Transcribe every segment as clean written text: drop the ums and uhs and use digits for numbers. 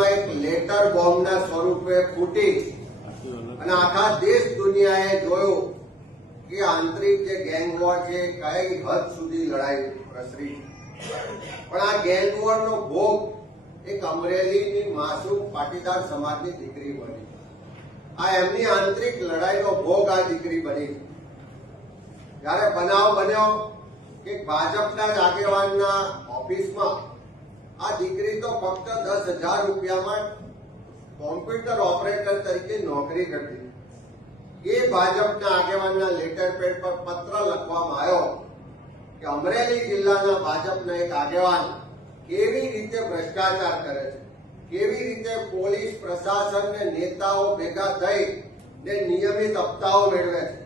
અમરેલીમાં એક લેટર બોમ્બના સ્વરૂપે ફૂટી અને આખા દેશ દુનિયાએ જોયું કે આંતરિક જે ગેંગ વોર છે કઈ હદ સુધી લડાઈ પ્રસરી પણ આ ગેંગ વોરનો ભોગ એક અમરેલીની માસૂમ પાટીદાર સમાજની દીકરી બની આ એમની આંતરિક લડાઈનો ભોગ આ દીકરી બની જ્યારે બનાવ બન્યો કે ભાજપના જ આગેવાનના ઓફિસમાં આ દીકરી તો ફક્ત 10,000 રૂપિયામાં કોમ્પ્યુટર ઓપરેટર તરીકે નોકરી કરતી એ ભાજપના આગેવાનના લેટર પેડ પર પત્ર લખવામાં આવ્યો કે અમરેલી જિલ્લાના ભાજપના એક આગેવાન કેવી રીતે ભ્રષ્ટાચાર કરે છે કેવી રીતે પોલીસ પ્રશાસન ને નેતાઓ ભેગા થઈ ને નિયમિત હપ્તાઓ મેળવે છે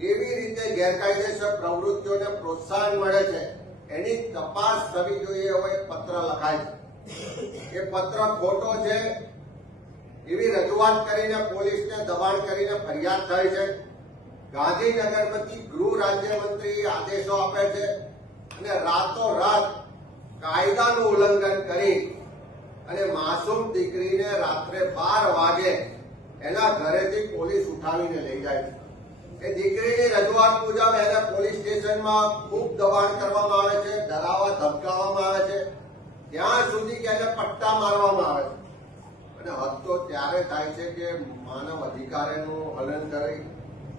કેવી રીતે ગેરકાયદેસર પ્રવૃત્તિઓને પ્રોત્સાહન મળે છે એની તપાસ થવી જોઈએ એવો એક પત્ર લખાય છે એ પત્ર ખોટો છે એવી રજૂઆત કરીને પોલીસને દબાણ કરીને ફરિયાદ થઈ છે ગાંધીનગરમાંથી ગૃહ રાજ્યમંત્રી આદેશો આપે છે અને રાતોરાત કાયદાનું ઉલ્લંઘન કરી અને માસૂમ દીકરીને રાત્રે 12 વાગે એના ઘરેથી પોલીસ ઉઠાવીને લઈ જાય છે એ દીકરીની રજૂઆત મુજબ એને પોલીસ સ્ટેશનમાં ખૂબ દબાણ કરવામાં આવે છે ડરાવવા ધમકાવવામાં આવે છે ત્યાં સુધી કે એને પટ્ટા મારવામાં આવે છે અને હદ તો ત્યારે થાય છે કે માનવ અધિકારનું હનન કરી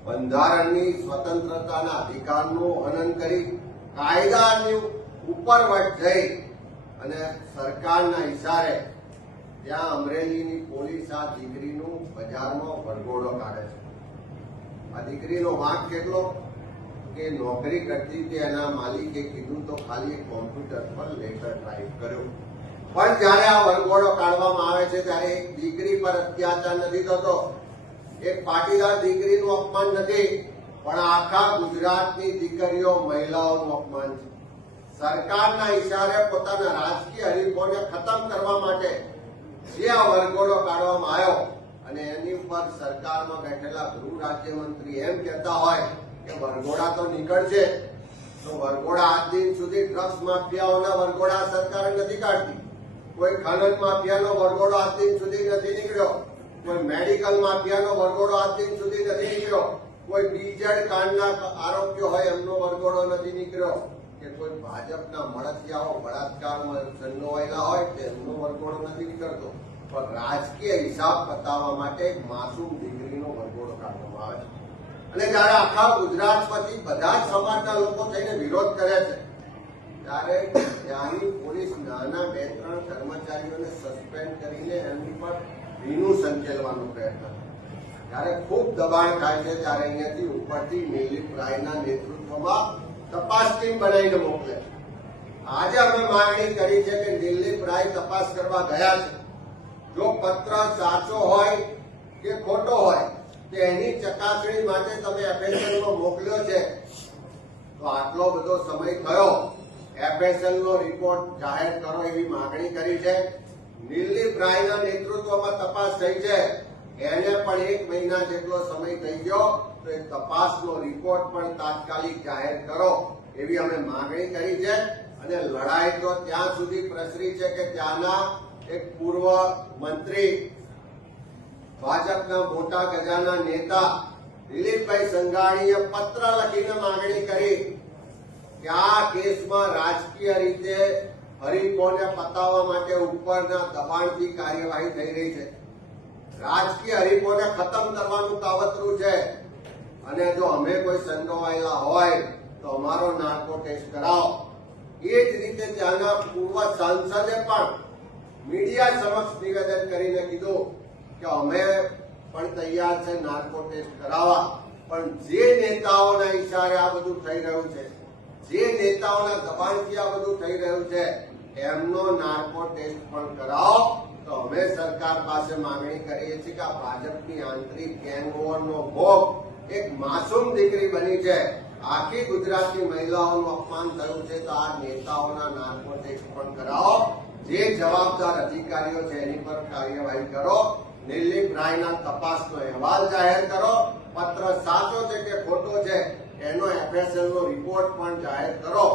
બંધારણની સ્વતંત્રતાના અધિકારનું હનન કરી કાયદાની ઉપરવટ જઈ અને સરકારના ઇશારે ત્યાં અમરેલીની પોલીસ આ દીકરીનું બજારમાં વરઘોડો કાઢે છે આ દીકરીનો વાંક કેટલો કે નોકરી કરતી હતી એના માલિકે કીધું તો ખાલી એક કોમ્પ્યુટર પર લેટર ટાઈપ કર્યો પણ જયારે આ વરઘોડો કાઢવામાં આવે છે ત્યારે એક દીકરી પર અત્યાચાર નથી થતો એક પાટીદાર દીકરીનું અપમાન નથી પણ આખા ગુજરાતની દીકરીઓ મહિલાઓનું અપમાન છે સરકારના ઇશારે પોતાના રાજકીય હરીફોને ખતમ કરવા માટે જે આ વરઘોડો કાઢવામાં આવ્યો અને એની ઉપર સરકારમાં બેઠેલા ગૃહ રાજ્યમંત્રી એમ કહેતા હોય કે વરઘોડા તો નીકળશે તો વરઘોડા આજ દિન સુધી ડ્રગ્સ માફિયાઓના વરઘોડા સરકાર નથી કાઢતી કોઈ ખનન માફિયાનો વરઘોડો આજ દિન સુધી નથી નીકળ્યો કોઈ મેડિકલ માફિયાનો વરઘોડો આજ દિન સુધી નથી નીકળ્યો કોઈ બીજેડ કાંડના આરોપીઓ હોય એમનો વરઘોડો નથી નીકળ્યો કે કોઈ ભાજપના મળતિયાઓ બળાત્કારમાં સંડોવાયેલા હોય તેમનો વરઘોડો નથી નીકળતો પણ રાજકીય હિસાબ પતાવવા માટે એક માસૂમ દીકરીનો વરઘોડો કાઢવામાં આવે છે અને જયારે આખા ગુજરાતમાંથી બધા જ સમાજના લોકો થઈને વિરોધ કરે છે ત્યારે ત્યાંની પોલીસ નાના 2-3 કર્મચારીઓને સસ્પેન્ડ કરીને એમની પર ભીનું સંકેલવાનો પ્રયત્ન ત્યારે ખૂબ દબાણ થાય છે ત્યારે અહીંયાથી ઉપરથી દિલીપ રાયના નેતૃત્વમાં તપાસ ટીમ બનાવીને મોકલે આજે અમે માંગણી કરી છે કે દિલીપ રાય તપાસ કરવા ગયા છે જો પત્ર સાચો હોય કે ખોટો હોય કે એની ચકાસણી માટે તમે એફએસએલમાં મોકલ્યો છે તો આટલો બધો સમય થયો એફએસએલનો રિપોર્ટ જાહેર કરો એવી માંગણી કરી છે દિલીપ રાયના નેતૃત્વમાં તપાસ થઈ છે એને પણ 1 મહિના જેટલો સમય થઈ ગયો તો એ તપાસનો રિપોર્ટ પણ તાત્કાલિક જાહેર કરો એવી અમે માંગણી કરી છે અને લડાઈ તો ત્યાં સુધી પ્રસરી છે કે ત્યાંના એક પૂર્વ મંત્રી ભાજપના મોટા ગજાના નેતા દિલીપભાઈ સંઘાણીએ પત્ર લખીને માંગણી કરી કે આ કેસમાં રાજકીય રીતે હરીફોને પતાવવા માટે ઉપરના દબાણથી કાર્યવાહી થઈ રહી છે રાજકીય હરીફોને ખતમ કરવાનું કાવતરું છે અને જો અમે કોઈ સંડોવાયેલા હોય તો અમારો નાર્કો ટેસ્ટ કરાવો એ જ રીતે ત્યાંના પૂર્વ સાંસદે પણ મીડિયા સમક્ષ નિવેદન કરીને કીધું કે અમે પણ તૈયાર છે નાર્કો ટેસ્ટ કરાવવા પણ જે નેતાઓના ઈશારે આ બધું થઈ રહ્યું છે જે નેતાઓના દબાણથી આ બધું થઈ રહ્યું છે એમનો નાર્કો ટેસ્ટ પણ કરાવો તો અમે સરકાર પાસે માંગણી કરીએ છીએ કે આ ભાજપની આંતરિક ગેંગ વોરનો ભોગ એક માસૂમ દીકરી બની છે આખી ગુજરાતની મહિલાઓનું અપમાન થયું છે તો આ નેતાઓના નાર્કો ટેસ્ટ પણ કરાવો જે જવાબદાર અધિકારીઓ છે એની પર કાર્યવાહી કરો દિલીપ રાયના તપાસનો અહેવાલ જાહેર કરો પત્ર સાચો છે કે ખોટો છે એનો એફએસએલ નો રિપોર્ટ પણ જાહેર કરો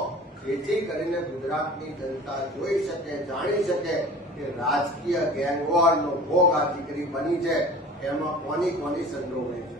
જેથી કરીને ગુજરાતની જનતા જોઈ શકે, જાણી શકે કે રાજકીય ગેંગવોરનો ભોગ આ દીકરી બની છે, એમાં કોની કોની સંડોવણી છે.